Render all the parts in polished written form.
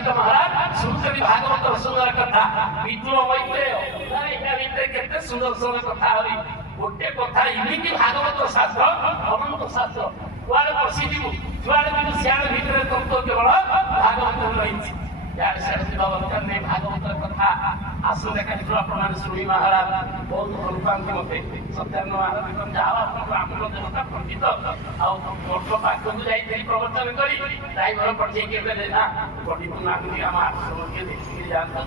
परीक्षित महाराज शुणुचंदी भागवत सुंदर कथा विदुर मैत्रेय केते सुंदर सुंदर कथा हरि गोटे कथा इमिति भागवत शास्त्र अनंत शास्त्र कुआड़े बसिजिबु जुआड़े भी सियाड़ भितर तत्व केवल भागवत रही यार शास्त्री बाबा ने भागवत कथा आसु देखा अपन शुणी महाराज बहुत भल पाती मत सत्यान महाराज जाओ आमर देवता पंडित आठ पाख को जाइए प्रवर्तन कर ड्राइवर पठे ना पंडित नागरिक आम आश्रम के देखिए जाता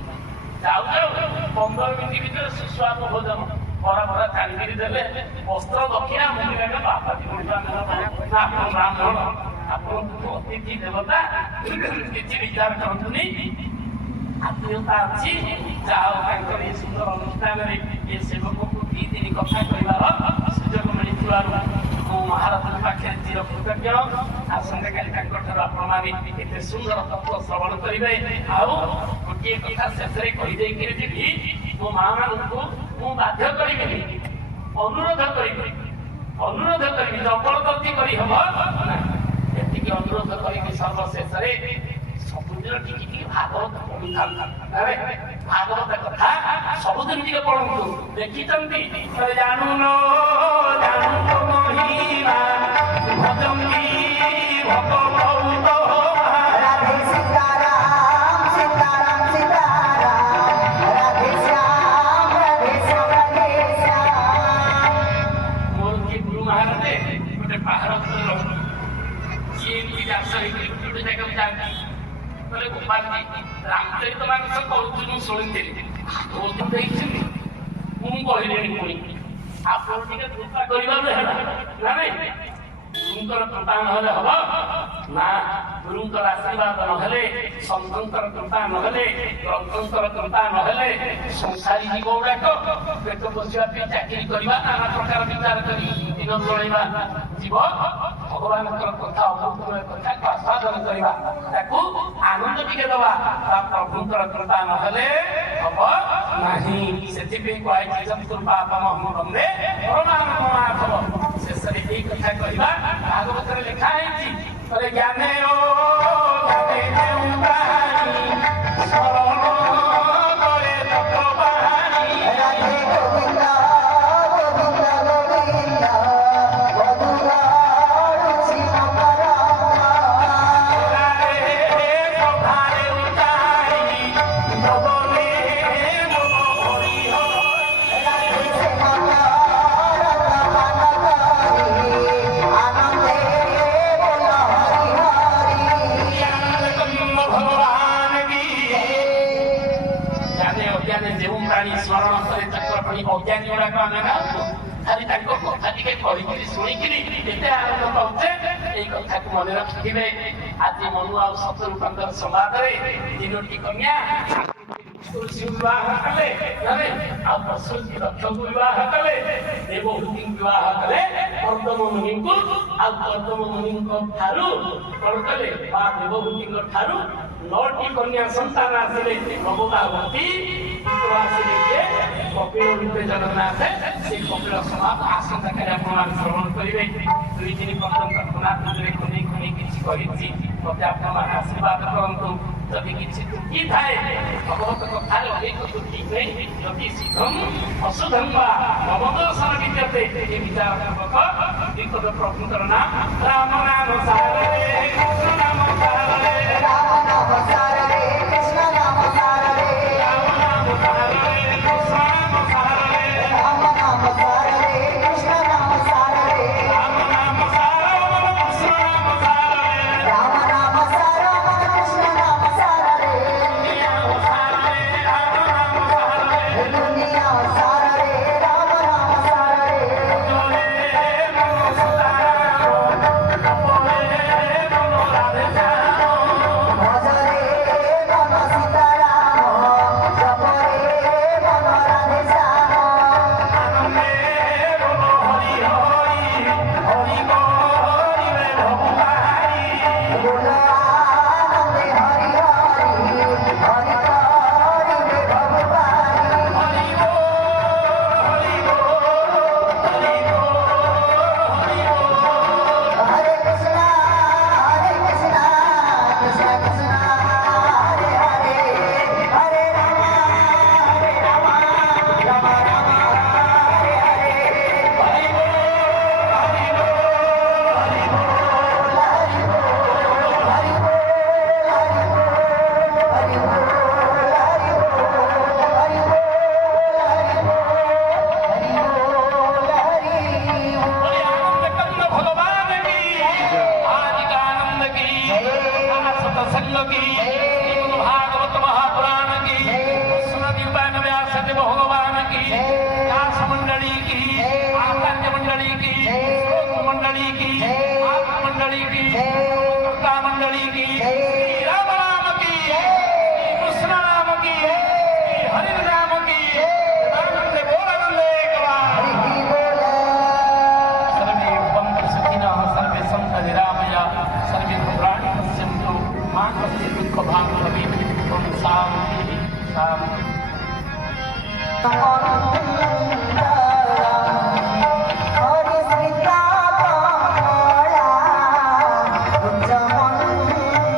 जाऊ जाऊ 15 मिनिट भीतर सुस्वाद भोजन बड़ा बड़ा छाणी देले वस्त्र दक्षिणा मुझे बापा ब्राह्मण आपन अतिथि देवता किसी विचार करतुनी आत्मीयता अच्छी जाओ ये सुंदर अनुष्ठान ये सेवक को 2 दिन कथा कर सुजोग मिलू महाराज पाखे चिर कृतज्ञ आसंता काली आपने सुंदर तत्व श्रवण करेंगे आउ गोटे कथा शेष कहीदेवी मो माँ मान बाध्य करी अनुरोध करी जबरदस्ती करहब एति अनुरोध करी सर्वशेष सबुदिन टी भागवत पढ़ी भागवत कथा सबुदिन टे पढ़ु देखी जानू महिमा भजंगी भगवत राधे सीताराम सीताराम सीताराम राधे श्याम राधे श्याम राधे श्याम मोर की गुरु महाराज गोटे पहाड़ जी आशा गोटे जगह जाती बोले गोपाल जी रामचरित मानस करुँ शुणी कहली पुणी आप कृपा कर कृपा नहले हम ना गुरुंकर आशीर्वाद नहले संतर कृपा नहले ग्रंथर कृपा नहले संसारी जीव गुड़ाक पेट पोषा चाकरी करवा नाना प्रकार विचार कर दिन चलैवा जीव भगवान कथा अमृतमय कथा आस्वादन करवा आनंद टिके दवा प्रभुंकर कृपा नहले हम नहीं से कृपा वंदे परमानंद माधव शेष कथा कहवा भागवत लिखा है ज्ञाने अज्ञानी गुड़ाक खाली कथा टे शुणिकी आनंद पाचे यही कथा को मन रखिथे आज मनु आ सतरूपांतर संवाद तीनोटी कन्या विवाह कले प्रसूति दक्ष को विवाह कले देवहूति विवाह कले कर्दम मुनि को कर्दम मुनि ठारू कौन कले देवहूति ठारू 9टी कन्या संतान आसिले प्रभुतावती कपिल जगन्नाथ से कपिल समाप्त आसंता काली श्रवण करेंगे 2 दिन पर्यटन पुनाथी खुनी खुनी किसी मत आशीर्वाद करूँ जदि किसी त्रुटि थाए भगवत कथार अनेक त्रुटि नहीं जदि सिद्धम अशुद्धम नवदर्शन विद्यते ये विचारपूर्वक निकट प्रभुंकर नाम राम नाम सारे कृष्ण नाम सारे राम नाम सारे कृष्ण नाम सारे राम नाम सारे कृष्ण नाम सारे राम नाम सारे कृष्ण नाम सारे राम नाम सारे कृष्ण नाम सारे राम नाम सारे कृष्ण नाम सारे दुनिया सारे राम नाम सारे दुनिया सारे राम नाम सारे जोरे मनो सुतारो अपने मनो राधे जानो भजरे मंडळी की जय भक्ता मंडळी की जय श्री राम राम की श्री कृष्ण राम की श्री हरि राम की सदानंद बोल एक बार हरि बोल सर्वे भवन्तु सुखिनः सर्वे सन्तु निरामया सर्वे भद्राणि पश्यन्तु मा कश्चित् दुःखभाग् भवेत् ओम शान्तिः शान्तिः हरि सीता कमला उच्च जय